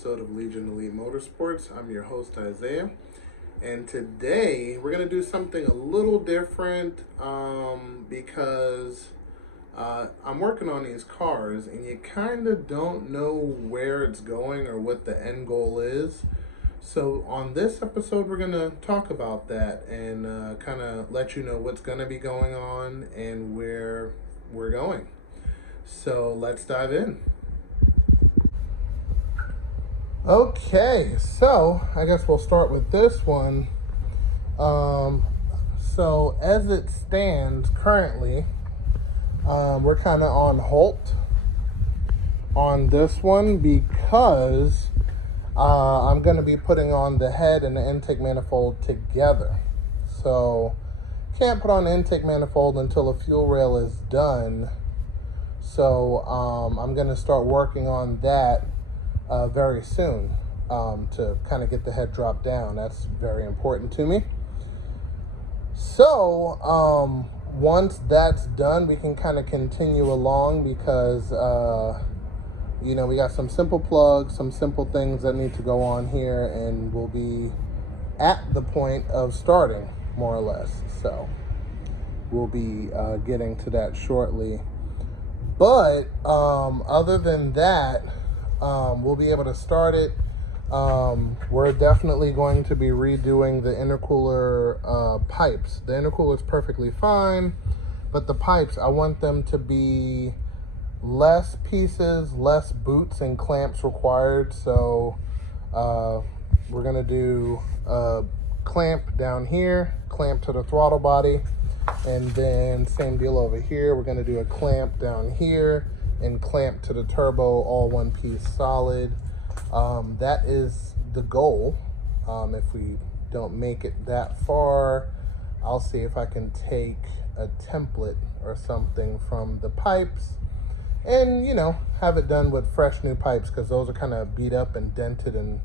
episode of Legion Elite Motorsports. I'm your host, Isaiah. And today we're going to do something a little different because I'm working on these cars and you kind of don't know where it's going or what the end goal is. So on this episode, we're going to talk about that and kind of let you know what's going to be going on and where we're going. So let's dive in. Okay, so I guess we'll start with this one. So as it stands currently, we're kind of on halt on this one because I'm going to be putting on the head and the intake manifold together. So can't put on the intake manifold until the fuel rail is done. So I'm going to start working on that very soon to kind of get the head dropped down. That's very important to me. So once that's done, we can kind of continue along because we got some simple plugs, some simple things that need to go on here, and we'll be at the point of starting, more or less. So we'll be getting to that shortly. But other than that, we'll be able to start it. We're definitely going to be redoing the intercooler pipes. The intercooler is perfectly fine, but the pipes, I want them to be less pieces, less boots and clamps required. So we're going to do a clamp down here, clamp to the throttle body, and then same deal over here. We're going to do a clamp down here and clamp to the turbo, all one piece solid. That is the goal. If we don't make it that far, I'll see if I can take a template or something from the pipes and, have it done with fresh new pipes, because those are kind of beat up and dented, and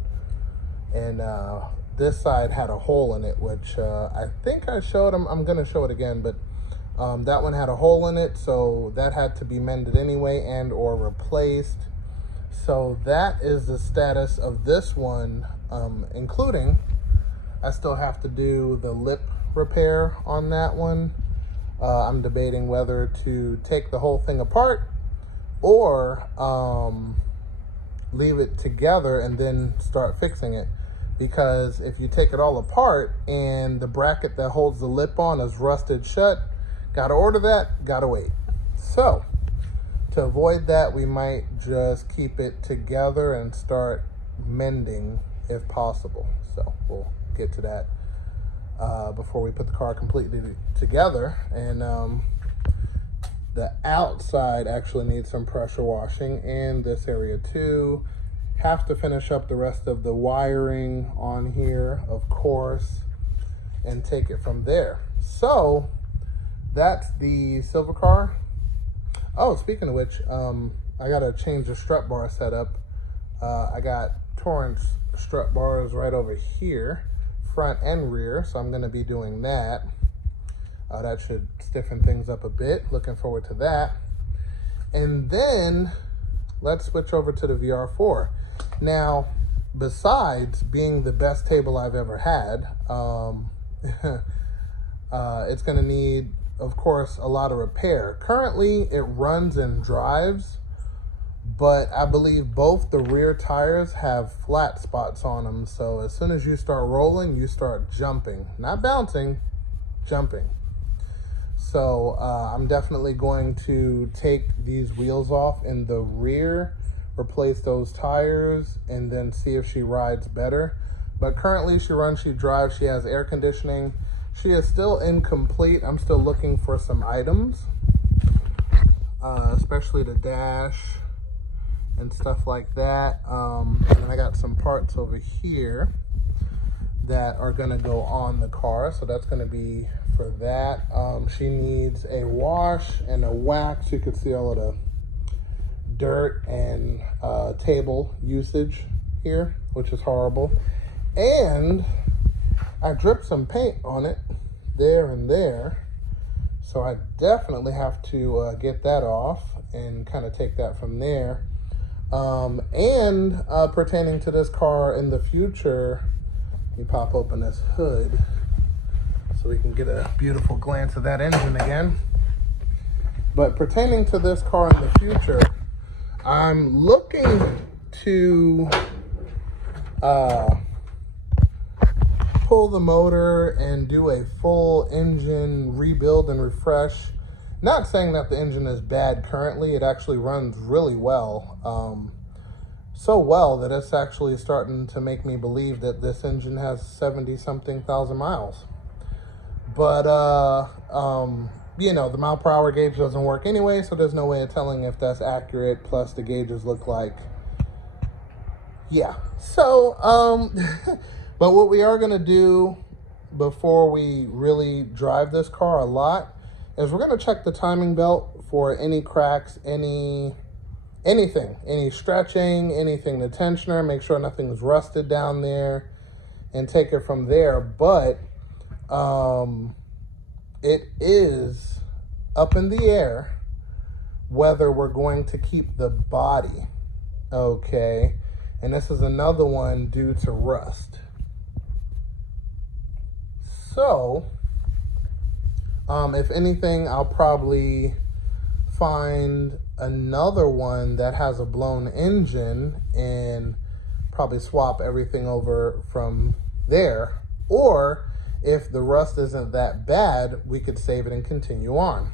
this side had a hole in it, which I think I showed them. I'm going to show it again, but that one had a hole in it, so that had to be mended anyway and or replaced. So that is the status of this one, including I still have to do the lip repair on that one. I'm debating whether to take the whole thing apart or leave it together and then start fixing it. Because if you take it all apart and the bracket that holds the lip on is rusted shut, gotta order that, gotta wait. So to avoid that, we might just keep it together and start mending if possible. So we'll get to that before we put the car completely together. And the outside actually needs some pressure washing, and this area too. Have to finish up the rest of the wiring on here, of course, and take it from there. So that's the silver car. Oh, speaking of which, I gotta change the strut bar setup. I got Torrance strut bars right over here, front and rear, so I'm gonna be doing that. That should stiffen things up a bit. Looking forward to that. And then let's switch over to the VR4. Now, besides being the best table I've ever had, it's going to need, of course, a lot of repair. Currently, it runs and drives, but I believe both the rear tires have flat spots on them. So as soon as you start rolling, you start jumping. Not bouncing, jumping. So I'm definitely going to take these wheels off in the rear, replace those tires, and then see if she rides better. But currently she runs, she drives, she has air conditioning. She is still incomplete. I'm still looking for some items, especially the dash and stuff like that. And then I got some parts over here that are gonna go on the car. So that's gonna be for that. She needs a wash and a wax. You can see all of the dirt and table usage here, which is horrible. And I dripped some paint on it there and there, so I definitely have to get that off and kind of take that from there. And pertaining to this car in the future, let me pop open this hood so we can get a beautiful glance of that engine again. But pertaining to this car in the future, I'm looking to pull the motor and do a full engine rebuild and refresh. Not saying that the engine is bad currently, it actually runs really well. So well that it's actually starting to make me believe that this engine has 70-something thousand miles. But, you know, the mile per hour gauge doesn't work anyway, so there's no way of telling if that's accurate, plus the gauges look like, yeah. So, but what we are gonna do before we really drive this car a lot is we're gonna check the timing belt for any cracks, anything, any stretching, anything, the tensioner, make sure nothing's rusted down there, and take it from there. But it is up in the air whether we're going to keep the body, okay? And this is another one due to rust. So, if anything, I'll probably find another one that has a blown engine and probably swap everything over from there. Or if the rust isn't that bad, we could save it and continue on.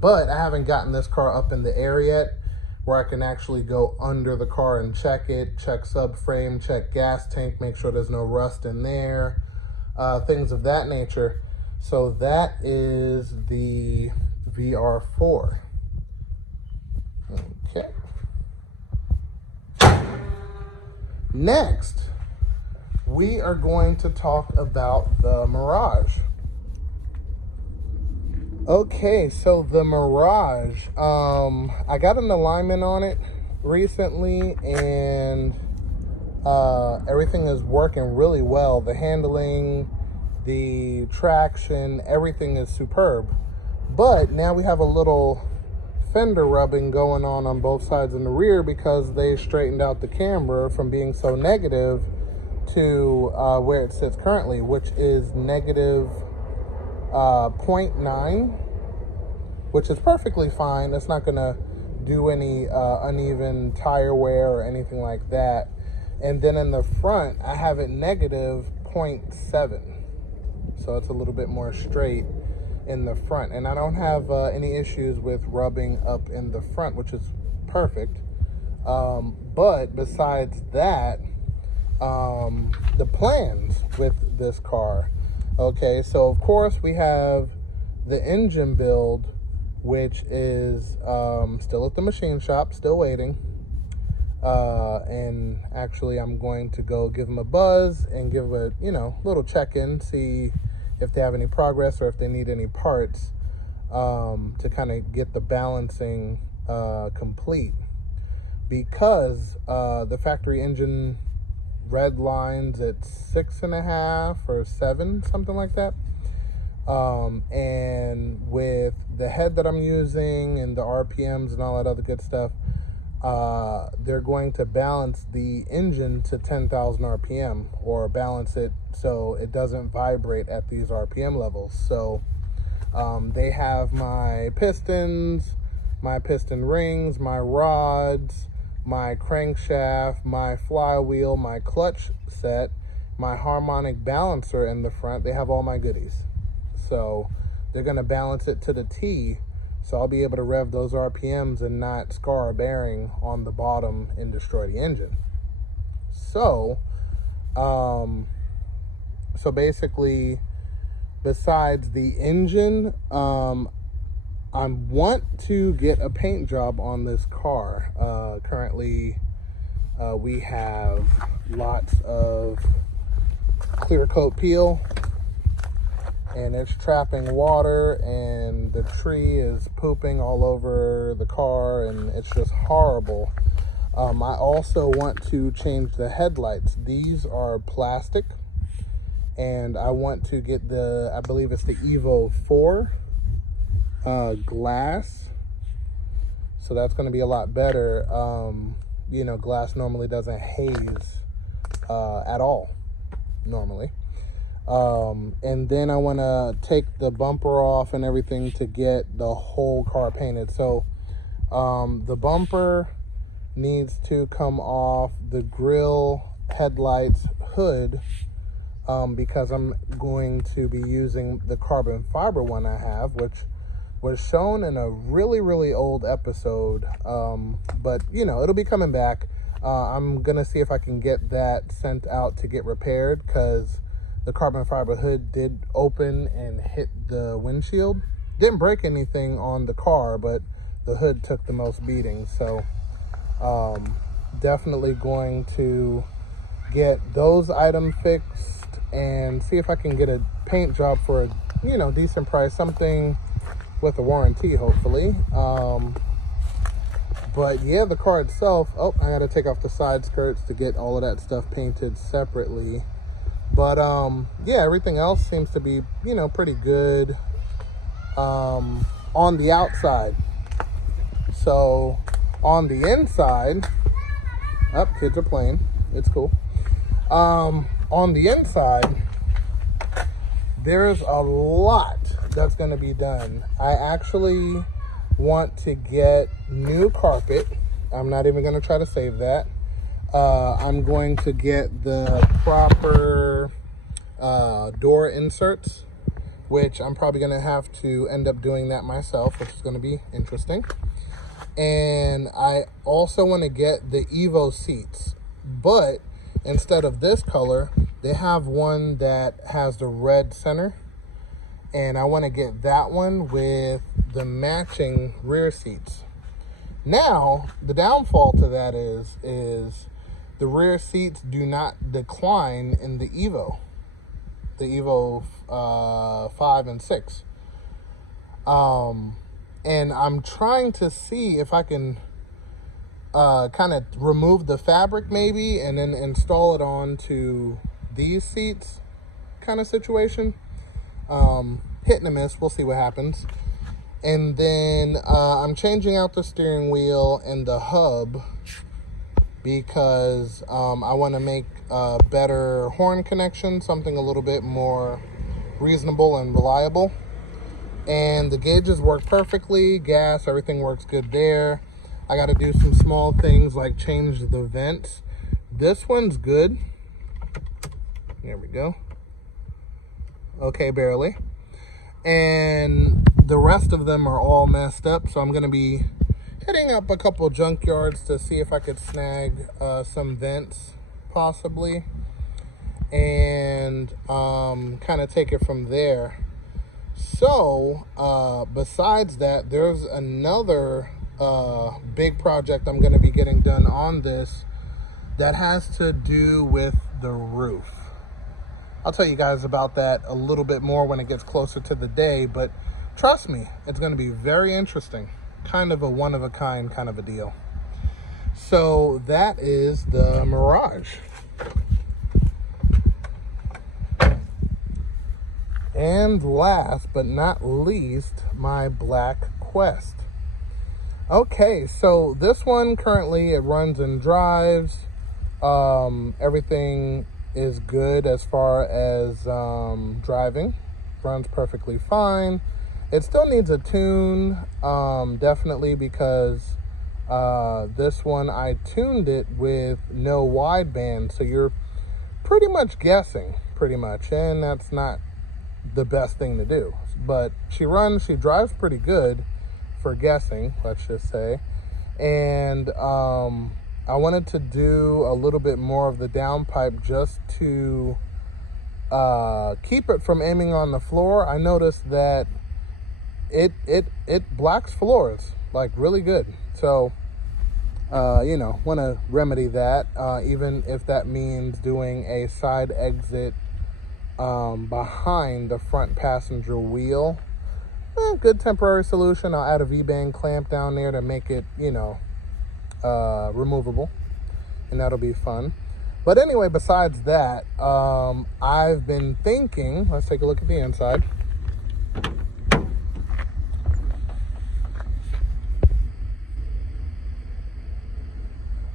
But I haven't gotten this car up in the air yet where I can actually go under the car and check it, check subframe, check gas tank, make sure there's no rust in there, things of that nature. So that is the VR4. Okay. Next, we are going to talk about the Mirage. Okay, so the Mirage, I got an alignment on it recently, and everything is working really well. The handling, the traction, everything is superb. But now we have a little fender rubbing going on both sides in the rear because they straightened out the camber from being so negative to where it sits currently, which is negative 0.9, which is perfectly fine. It's not gonna do any uneven tire wear or anything like that. And then in the front, I have it negative 0.7, so it's a little bit more straight in the front, and I don't have any issues with rubbing up in the front, which is perfect. But besides that, the plans with this car. Okay, so of course we have the engine build, which is still at the machine shop, still waiting. And actually I'm going to go give them a buzz and give a, little check-in, see if they have any progress or if they need any parts to kind of get the balancing complete. Because the factory engine red lines at 6.5 or 7, something like that. And with the head that I'm using and the RPMs and all that other good stuff, they're going to balance the engine to 10,000 RPM, or balance it so it doesn't vibrate at these RPM levels. So they have my pistons, my piston rings, my rods, my crankshaft, my flywheel, my clutch set, my harmonic balancer in the front. They have all my goodies. So they're going to balance it to the T, so I'll be able to rev those RPMs and not scar a bearing on the bottom and destroy the engine. So, basically, besides the engine, I want to get a paint job on this car. Currently, we have lots of clear coat peel, and it's trapping water, and the tree is pooping all over the car, and it's just horrible. I also want to change the headlights. These are plastic, and I want to get I believe it's the Evo 4 glass. So that's going to be a lot better. You know, glass normally doesn't haze at all, normally. And then I want to take the bumper off and everything to get the whole car painted. So the bumper needs to come off, the grill, headlights, hood, because I'm going to be using the carbon fiber one I have, which was shown in a really, really old episode. But, you know, it'll be coming back. I'm going to see if I can get that sent out to get repaired, because the carbon fiber hood did open and hit the windshield. Didn't break anything on the car, but the hood took the most beating. So definitely going to get those items fixed and see if I can get a paint job for a, you know, decent price, something with a warranty, hopefully. But yeah, the car itself, oh, I gotta take off the side skirts to get all of that stuff painted separately. But yeah, everything else seems to be, you know, pretty good on the outside. So on the inside, kids are playing, it's cool. On the inside, there's a lot that's going to be done. I actually want to get new carpet. I'm not even going to try to save that. I'm going to get the proper door inserts, which I'm probably going to have to end up doing that myself, which is going to be interesting. And I also want to get the Evo seats, but instead of this color, they have one that has the red center, and I want to get that one with the matching rear seats. Now, the downfall to that is the rear seats do not decline in the Evo 5 and 6. And I'm trying to see if I can kind of remove the fabric maybe and then install it onto these seats kind of situation. Hit and a miss, we'll see what happens. And then I'm changing out the steering wheel and the hub because I want to make a better horn connection, something a little bit more reasonable and reliable. And the gauges work perfectly, gas, everything works good there. I got to do some small things like change the vents. This one's good. There we go. Okay, barely. And the rest of them are all messed up, so I'm going to be hitting up a couple junkyards to see if I could snag some vents, possibly, and kind of take it from there. So, besides that, there's another big project I'm going to be getting done on this that has to do with the roof. I'll tell you guys about that a little bit more when it gets closer to the day, but trust me, it's going to be very interesting. Kind of a one-of-a-kind kind of a deal. So that is the Mirage. And last but not least, my Black Quest. Okay, so this one currently, it runs and drives. Everything is good as far as driving. Runs perfectly fine. It still needs a tune, definitely, because this one I tuned it with no wideband, so you're pretty much guessing, and that's not the best thing to do. But she drives pretty good for guessing, let's just say. And I wanted to do a little bit more of the downpipe just to keep it from aiming on the floor. I noticed that it blacks floors like really good. So you know, want to remedy that, even if that means doing a side exit behind the front passenger wheel. Good temporary solution. I'll add a V-band clamp down there to make it, you know, removable, and that'll be fun. But anyway, besides that, I've been thinking, let's take a look at the inside.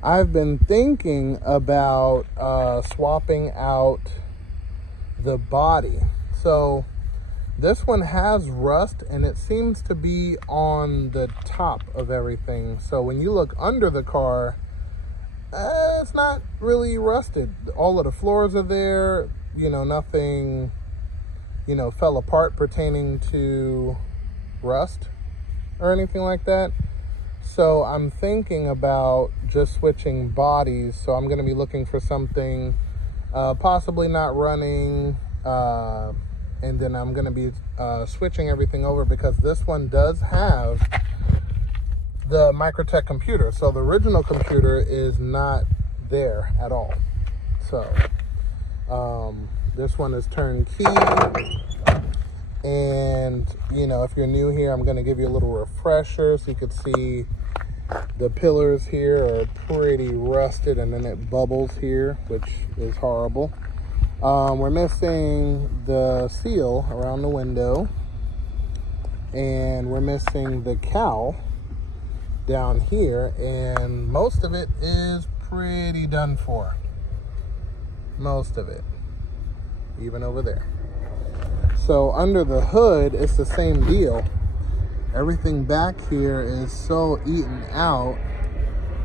I've been thinking about swapping out the body. So this one has rust, and it seems to be on the top of everything. So when you look under the car, it's not really rusted. All of the floors are there. You know, nothing, you know, fell apart pertaining to rust or anything like that. So I'm thinking about just switching bodies. So I'm going to be looking for something possibly not running, and then I'm going to be switching everything over, because this one does have the Microtech computer. So the original computer is not there at all. So this one is turnkey. And, you know, if you're new here, I'm going to give you a little refresher so you can see the pillars here are pretty rusted, and then it bubbles here, which is horrible. We're missing the seal around the window, and we're missing the cowl down here, and most of it is pretty done for. Most of it, even over there. So under the hood, it's the same deal. Everything back here is so eaten out.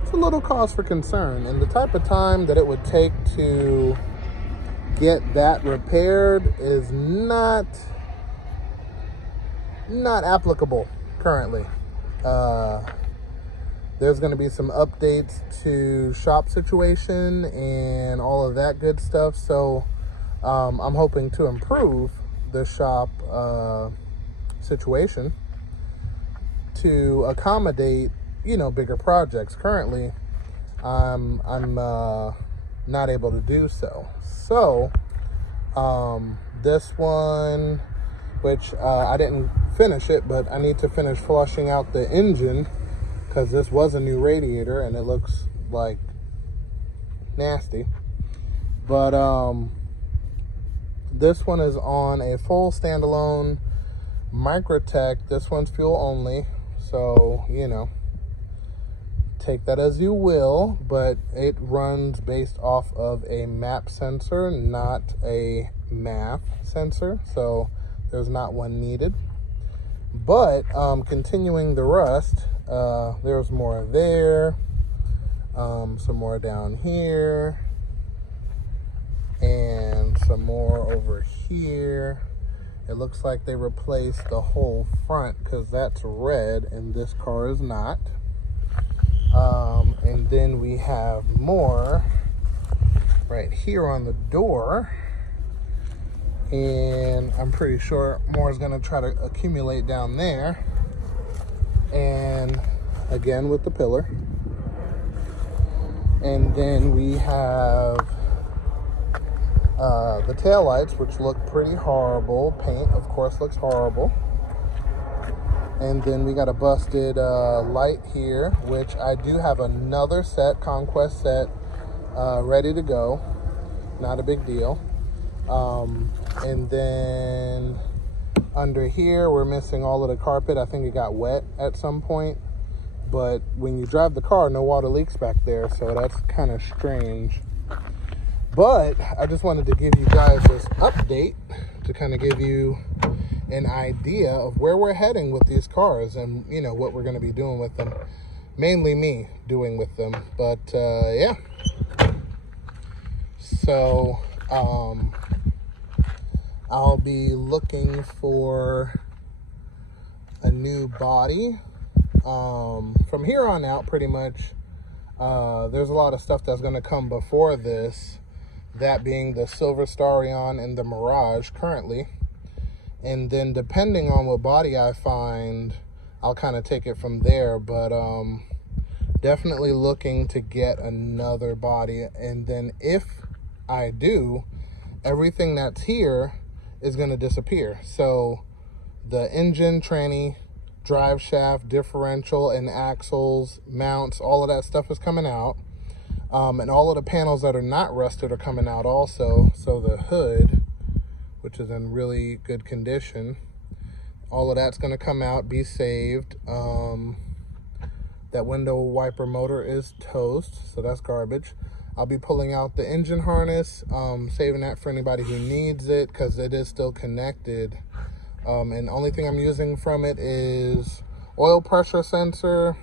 It's a little cause for concern. And the type of time that it would take to get that repaired is not applicable currently. There's going to be some updates to shop situation and all of that good stuff. So I'm hoping to improve the shop situation to accommodate, you know, bigger projects. Currently, I'm not able to do so. So this one, which I didn't finish it, but I need to finish flushing out the engine, because this was a new radiator and it looks like nasty. But this one is on a full standalone Microtech. This one's fuel only, so, you know, take that as you will, but it runs based off of a MAP sensor, not a MAF sensor, so there's not one needed. But continuing the rust, there's more there, some more down here, and some more over here. It looks like they replaced the whole front, because that's red and this car is not. And then we have more right here on the door, and I'm pretty sure more is going to try to accumulate down there, and again with the pillar. And then we have the taillights, which look pretty horrible. Paint, of course, looks horrible. And then we got a busted light here, which I do have another set, conquest set, ready to go. Not a big deal. And then under here, we're missing all of the carpet. I think it got wet at some point. But when you drive the car, no water leaks back there, so that's kind of strange. But I just wanted to give you guys this update to kind of give you an idea of where we're heading with these cars, and, you know, what we're going to be doing with them. Mainly me doing with them, but yeah. So I'll be looking for a new body. From here on out, pretty much, there's a lot of stuff that's going to come before this, that being the silver Starion and the Mirage currently. And then depending on what body I find, I'll kind of take it from there. But definitely looking to get another body. And then if I do, everything that's here is going to disappear. So the engine, tranny, drive shaft, differential, and axles, mounts, all of that stuff is coming out. And all of the panels that are not rusted are coming out also. So the hood, which is in really good condition, all of that's going to come out, be saved. That window wiper motor is toast, so that's garbage. I'll be pulling out the engine harness, saving that for anybody who needs it because it is still connected. And the only thing I'm using from it is oil pressure sensor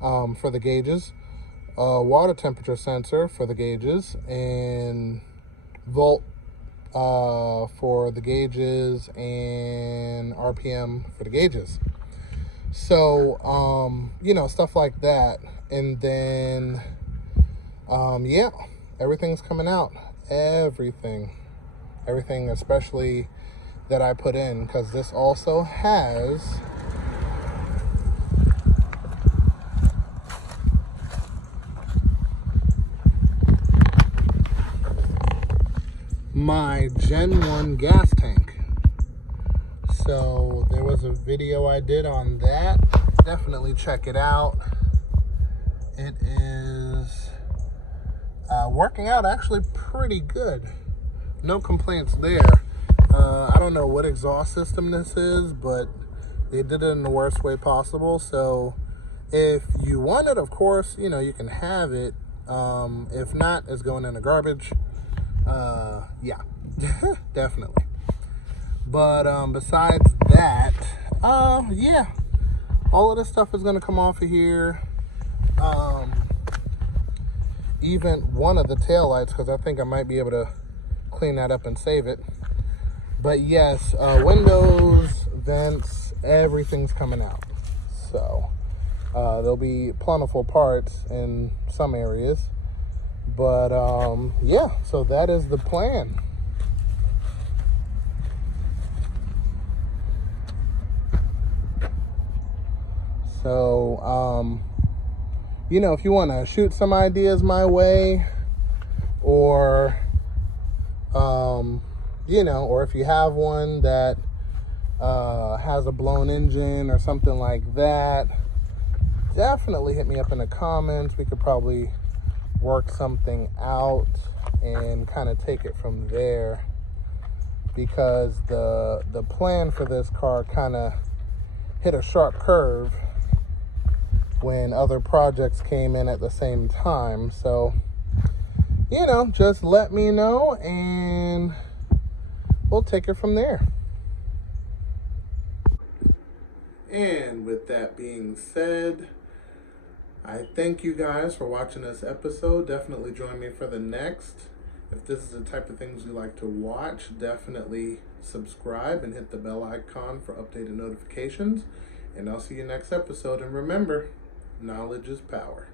for the gauges, water temperature sensor for the gauges, and volt for the gauges, and RPM for the gauges. So, you know, stuff like that. And then, yeah, everything's coming out. Everything, especially that I put in, because this also has my Gen 1 gas tank. So there was a video I did on that. Definitely check it out. It is working out actually pretty good. No complaints there. I don't know what exhaust system this is, but they did it in the worst way possible. So if you want it, of course, you know, you can have it. If not, it's going in the garbage. Yeah, definitely. But besides that, yeah, all of this stuff is going to come off of here. Even one of the taillights, because I think I might be able to clean that up and save it. But yes, windows, vents, everything's coming out. So there'll be plentiful parts in some areas. But yeah, so that is the plan. So, you know, if you want to shoot some ideas my way, or, you know, or if you have one that has a blown engine or something like that, definitely hit me up in the comments. We could probably work something out and kind of take it from there, because the plan for this car kind of hit a sharp curve when other projects came in at the same time. So, you know, just let me know and we'll take it from there. And with that being said, I thank you guys for watching this episode. Definitely join me for the next. If this is the type of things you like to watch, definitely subscribe and hit the bell icon for updated notifications. And I'll see you next episode. And remember, knowledge is power.